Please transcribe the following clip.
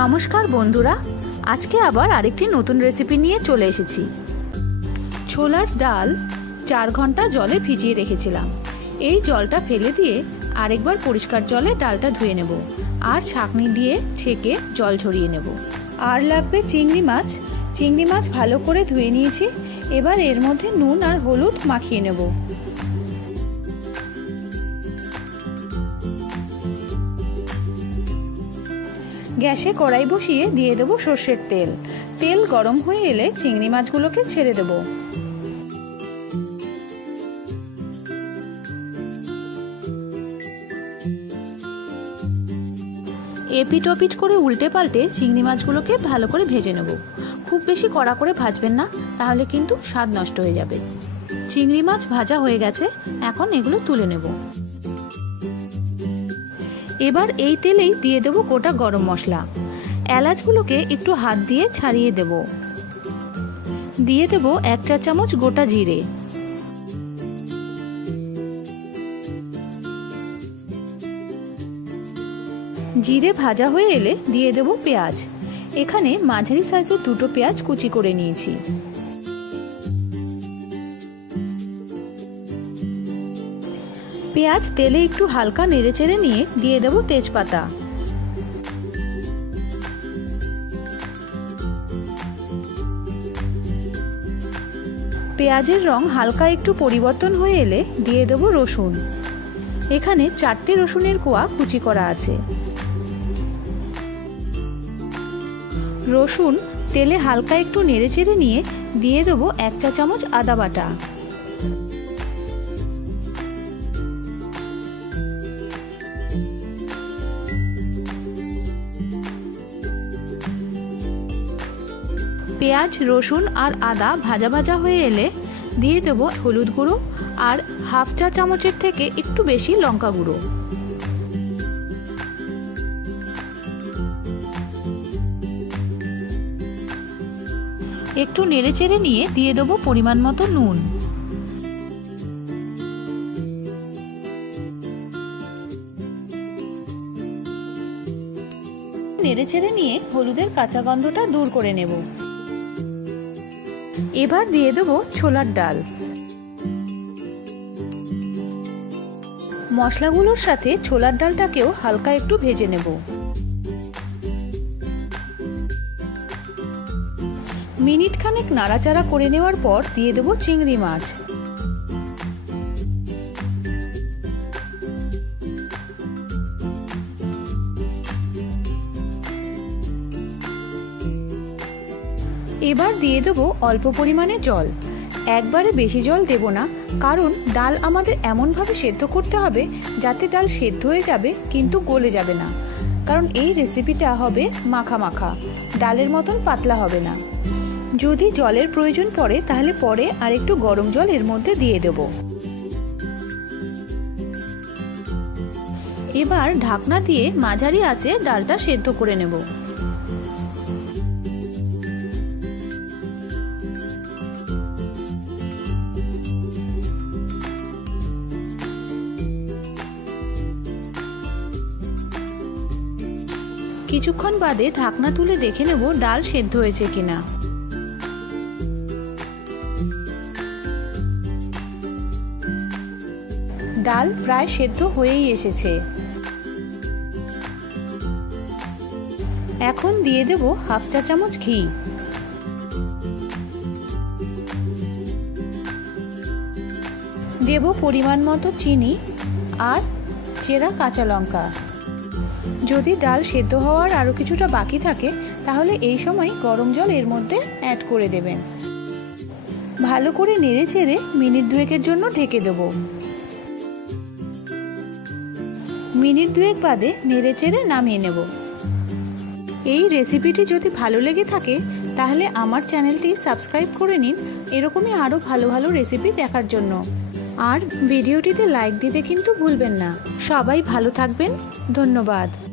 নমস্কার বন্ধুরা, আজকে আবার আরেকটি নতুন রেসিপি নিয়ে চলে এসেছি। ছোলার ডাল চার ঘণ্টা জলে ভিজিয়ে রেখেছিলাম। এই জলটা ফেলে দিয়ে আরেকবার পরিষ্কার জলে ডালটা ধুয়ে নেব আর ছাঁকনি দিয়ে ছেঁকে জল ঝরিয়ে নেব। আর লাগবে চিংড়ি মাছ। চিংড়ি মাছ ভালো করে ধুয়ে নিয়েছি। এবার এর মধ্যে নুন আর হলুদ মাখিয়ে নেব। গ্যাসে কড়াই বসিয়ে দিয়ে দেবো সর্ষের তেল। তেল গরম হয়ে এলে চিংড়ি মাছগুলোকে ছেড়ে দেবো। এপিট ওপিট করে উল্টে পাল্টে চিংড়ি মাছগুলোকে ভালো করে ভেজে নেব। খুব বেশি কড়া করে ভাজবেন না, তাহলে কিন্তু স্বাদ নষ্ট হয়ে যাবে। চিংড়ি মাছ ভাজা হয়ে গেছে, এখন এগুলো তুলে নেব। এবার এই তেলেই দিয়ে দেবো গোটা গরম মশলা। এলাচগুলোকে একটু হাত দিয়ে ছাড়িয়ে দেব। দিয়ে দেব এক চা চামচ গোটা জিরে। জিরে ভাজা হয়ে এলে দিয়ে দেব পেঁয়াজ। এখানে মাঝারি সাইজের দুটো পেঁয়াজ কুচি করে নিয়েছি। পেঁয়াজ তেলে একটু হালকা নেড়েচেড়ে নিয়ে দিয়ে দেব তেজপাতা। পেঁয়াজের রং হালকা একটু পরিবর্তন হয়ে এলে দিয়ে দেব রসুন। এখানে চারটে রসুনের কোয়া কুচি করা আছে। রসুন তেলে হালকা একটু নেড়েচেড়ে নিয়ে দিয়ে দেবো এক চা চামচ আদা বাটা। পেঁয়াজ, রসুন আর আদা ভাজা ভাজা হয়ে এলে দিয়ে দেবো হলুদ গুঁড়ো আর হাফ চা চামচের থেকে একটু বেশি লঙ্কা গুঁড়ো। একটু নেড়েচেড়ে নিয়ে দিয়ে দেবো পরিমাণ মতো নুন। নেড়ে নেড়েচেড়ে নিয়ে হলুদের কাঁচা গন্ধটা দূর করে নেব। এবার দিয়ে দেবো ছোলার ডাল। মশলাগুলোর সাথে ছোলার ডালটাকেও হালকা একটু ভেজে নেব। মিনিট খানেক নাড়াচাড়া করে নেওয়ার পর দিয়ে দেবো চিংড়ি মাছ। এবার দিয়ে দেবো অল্প পরিমাণে জল। একবারে বেশি জল দেব না, কারণ ডাল আমাদের এমনভাবে সেদ্ধ করতে হবে যাতে ডাল সেদ্ধ হয়ে যাবে কিন্তু গলে যাবে না। কারণ এই রেসিপিটা হবে মাখা মাখা ডালের মতন পাতলা হবে না। যদি জলের প্রয়োজন পড়ে, তাহলে পরে আর একটু গরম জল এর মধ্যে দিয়ে দেব। এবার ঢাকনা দিয়ে মাঝারি আছে ডালটা সেদ্ধ করে নেব। কিছুক্ষণ বাদে ঢাকনা তুলে দেখে নেব ডাল সেদ্ধ হয়েছে কিনা। ডাল প্রায় সেদ্ধ হয়েই এসেছে। এখন দিয়ে দেব হাফ চা চামচ ঘি। দেব পরিমাণ মতো চিনি আর চেরা কাঁচা লঙ্কা। যদি ডাল সেদ্ধ হওয়ার আরও কিছুটা বাকি থাকে, তাহলে এই সময় গরম জল এর মধ্যে অ্যাড করে দেবেন। ভালো করে নেড়ে চেড়ে মিনিট দুয়েকের জন্য ঢেকে দেব। মিনিট দুয়েক বাদে নেড়ে চেড়ে নামিয়ে নেব। এই রেসিপিটি যদি ভালো লেগে থাকে, তাহলে আমার চ্যানেলটি সাবস্ক্রাইব করে নিন এরকমই আরও ভালো ভালো রেসিপি দেখার জন্য। আর ভিডিওটিতে লাইক দিতে কিন্তু ভুলবেন না। সবাই ভালো থাকবেন। ধন্যবাদ।